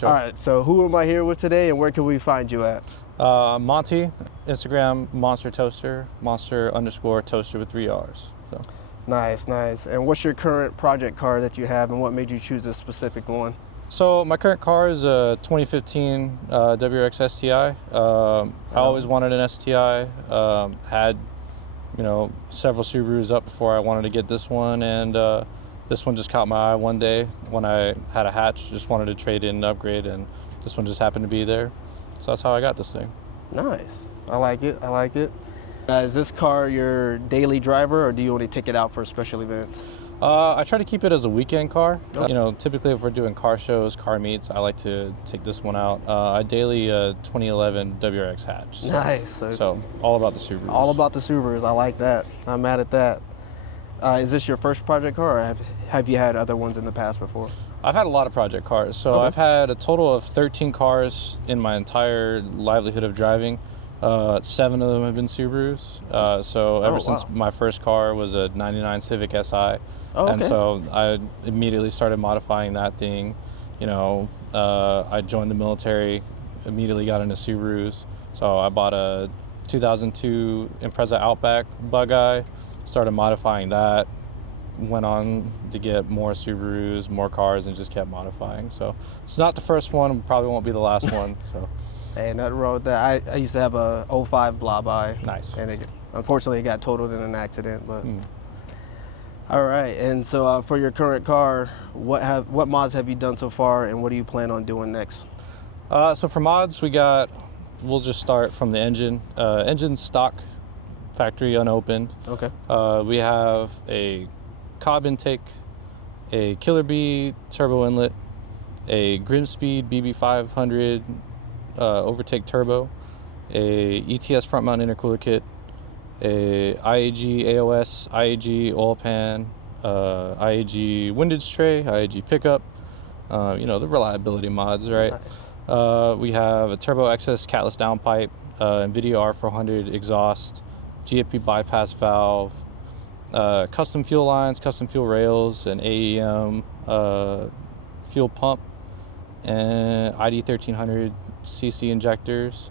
Sure. All right, so who am I here with today and where can we find you at? Monty, Instagram, Monster Toaster, Monster_Toaster with 3 R's. So. Nice, nice. And what's your current project car that you have and what made you choose this specific one? So my current car is a 2015 WRX STI. I always wanted an STI. Had, several Subarus up before I wanted to get this one, and this one just caught my eye one day when I had a hatch. Just wanted to trade in and upgrade, and this one just happened to be there. So that's how I got this thing. Nice. I like it. I like it. Is this car your daily driver, or do you only take it out for special events? I try to keep it as a weekend car. Typically if we're doing car shows, car meets, I like to take this one out. I daily 2011 WRX hatch. So, nice. So all about the Subarus. All about the Subarus. I like that. I'm mad at that. Is this your first project car, or have you had other ones in the past before? I've had a lot of project cars. So okay. I've had a total of 13 cars in my entire livelihood of driving. 7 of them have been Subarus. So ever since my first car was a 99 Civic Si. Oh, okay. And so I immediately started modifying that thing. I joined the military, immediately got into Subarus. So I bought a 2002 Impreza Outback Bug-Eye, started modifying that, went on to get more Subarus, more cars, and just kept modifying. So it's not the first one, probably won't be the last one. So. Hey, nothing wrong with that. I used to have a 05 Blob-Eye. Nice. And unfortunately it got totaled in an accident, but. All right, and so for your current car, what mods have you done so far, and what do you plan on doing next? So for mods, we'll just start from the engine. Engine stock, factory unopened. Okay. We have a Cobb intake, a Killer Bee turbo inlet, a Grimspeed BB500 overtake turbo, a ETS front mount intercooler kit, a IAG AOS, IAG oil pan, IAG windage tray, IAG pickup, the reliability mods, right? Nice. We have a Turbo XS catless downpipe, NVIDIA R400 exhaust, GFP bypass valve, custom fuel lines, custom fuel rails, an AEM fuel pump, and ID 1300 cc injectors.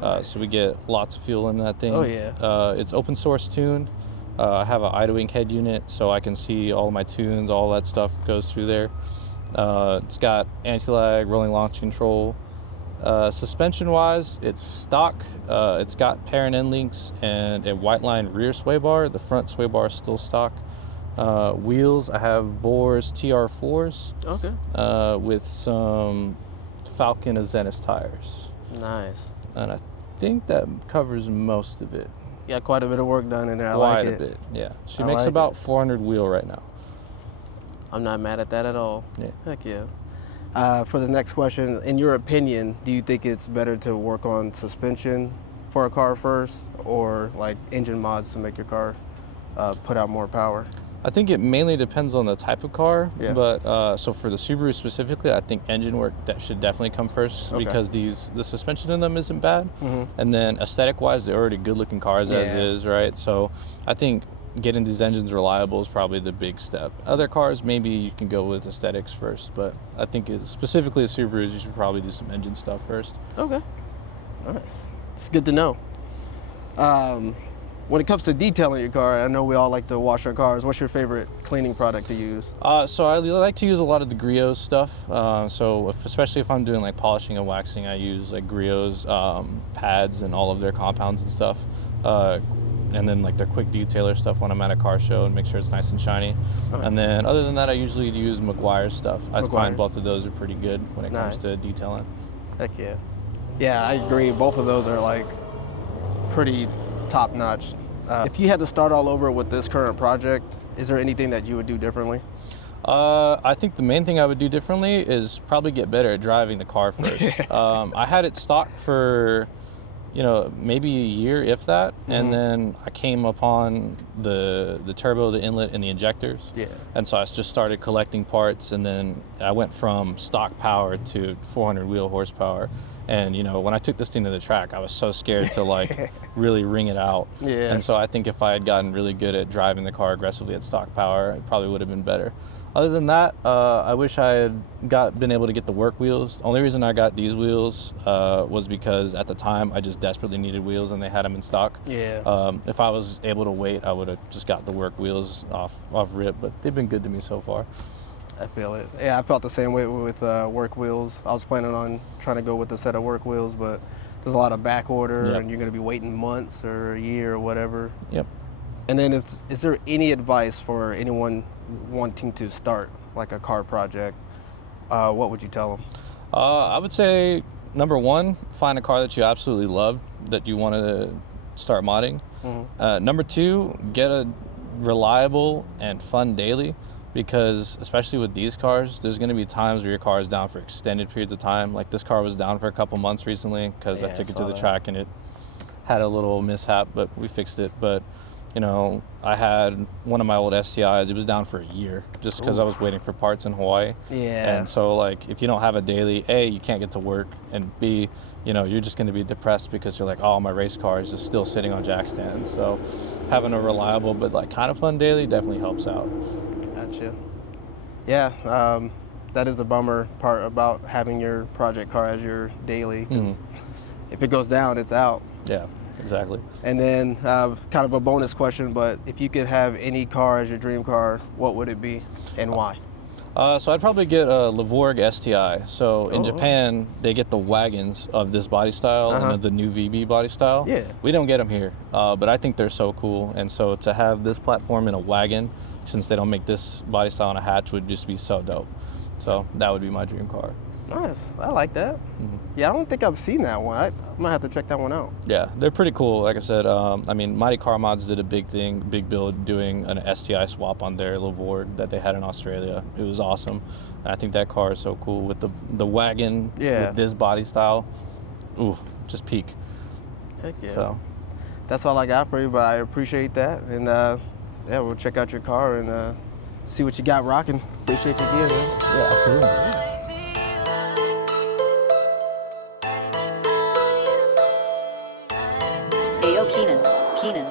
Nice. So we get lots of fuel in that thing. Oh yeah. It's open source tuned. I have an idling head unit, so I can see all my tunes, all that stuff goes through there. It's got anti-lag, rolling launch control. Suspension wise, it's stock. It's got pair and end links and a white line rear sway bar. The front sway bar is still stock. Wheels, I have Vors TR4s. Okay. With some Falcon Azenis tires. Nice. And I think that covers most of it. Yeah, quite a bit of work done in there. Quite a bit, yeah. She makes about 400 wheel right now. I'm not mad at that at all. Yeah. Heck yeah. For the next question, in your opinion, do you think it's better to work on suspension for a car first, or like engine mods to make your car put out more power? I think it mainly depends on the type of car, yeah. But so for the Subaru specifically, I think engine work that should definitely come first, okay. Because the suspension in them isn't bad, and then aesthetic-wise, they're already good-looking cars as is, right? So I think getting these engines reliable is probably the big step. Other cars, maybe you can go with aesthetics first, but I think specifically the Subarus, you should probably do some engine stuff first. Okay, nice. It's good to know. When it comes to detailing your car, I know we all like to wash our cars. What's your favorite cleaning product to use? So I like to use a lot of the Griot's stuff. Especially if I'm doing like polishing and waxing, I use like Griot's pads and all of their compounds and stuff. And then like their quick detailer stuff when I'm at a car show and make sure it's nice and shiny. Right. And then other than that, I usually use McGuire's stuff. I find both of those are pretty good when it comes to detailing. Heck yeah. Yeah, I agree. Both of those are like pretty top notch. If you had to start all over with this current project, is there anything that you would do differently? I think the main thing I would do differently is probably get better at driving the car first. I had it stock for, maybe a year, if that, and then I came upon the turbo, the inlet, and the injectors. Yeah. And so I just started collecting parts, and then I went from stock power to 400 wheel horsepower. And you know, when I took this thing to the track, I was so scared to like really ring it out. Yeah. And so I think if I had gotten really good at driving the car aggressively at stock power, it probably would have been better. Other than that, I wish I had been able to get the work wheels. The only reason I got these wheels was because at the time I just desperately needed wheels and they had them in stock. Yeah. If I was able to wait, I would have just got the work wheels off rip, but they've been good to me so far. I feel it. Yeah, I felt the same way with work wheels. I was planning on trying to go with a set of work wheels, but there's a lot of back order, Yep. and you're going to be waiting months or a year or whatever. Yep. And then, is there any advice for anyone wanting to start like a car project? What would you tell them? I would say number one, find a car that you absolutely love that you want to start modding. Number two, get a reliable and fun daily. Because especially with these cars, there's going to be times where your car is down for extended periods of time. Like this car was down for a couple months recently because I took it to the track and it had a little mishap, but we fixed it. But you know, I had one of my old STIs. It was down for a year just because I was waiting for parts in Hawaii. Yeah. And so like, if you don't have a daily, A, you can't get to work, and B, you know, you're just going to be depressed because you're like, oh, my race car is just still sitting on jack stands. So having a reliable but like kind of fun daily definitely helps out. Gotcha. Yeah, that is the bummer part about having your project car as your daily. 'Cause if it goes down, it's out. Yeah, exactly. And then kind of a bonus question, but if you could have any car as your dream car, what would it be and why? So I'd probably get a Levorg STI. So in Japan, they get the wagons of this body style and of the new VB body style. Yeah. We don't get them here, but I think they're so cool. And so to have this platform in a wagon, since they don't make this body style in a hatch, would just be so dope. So that would be my dream car. Nice, I like that. Yeah, I don't think I've seen that one. I might have to check that one out. Yeah, they're pretty cool. Like I said, I mean, Mighty Car Mods did a big build doing an STI swap on their Levorg that they had in Australia. It was awesome. And I think that car is so cool with the wagon with this body style. Ooh, just peak. Heck yeah. So That's all I got for you, but I appreciate that. And yeah, we'll check out your car and see what you got rocking. Appreciate you again, man. yeah, absolutely. Ayo Keenan.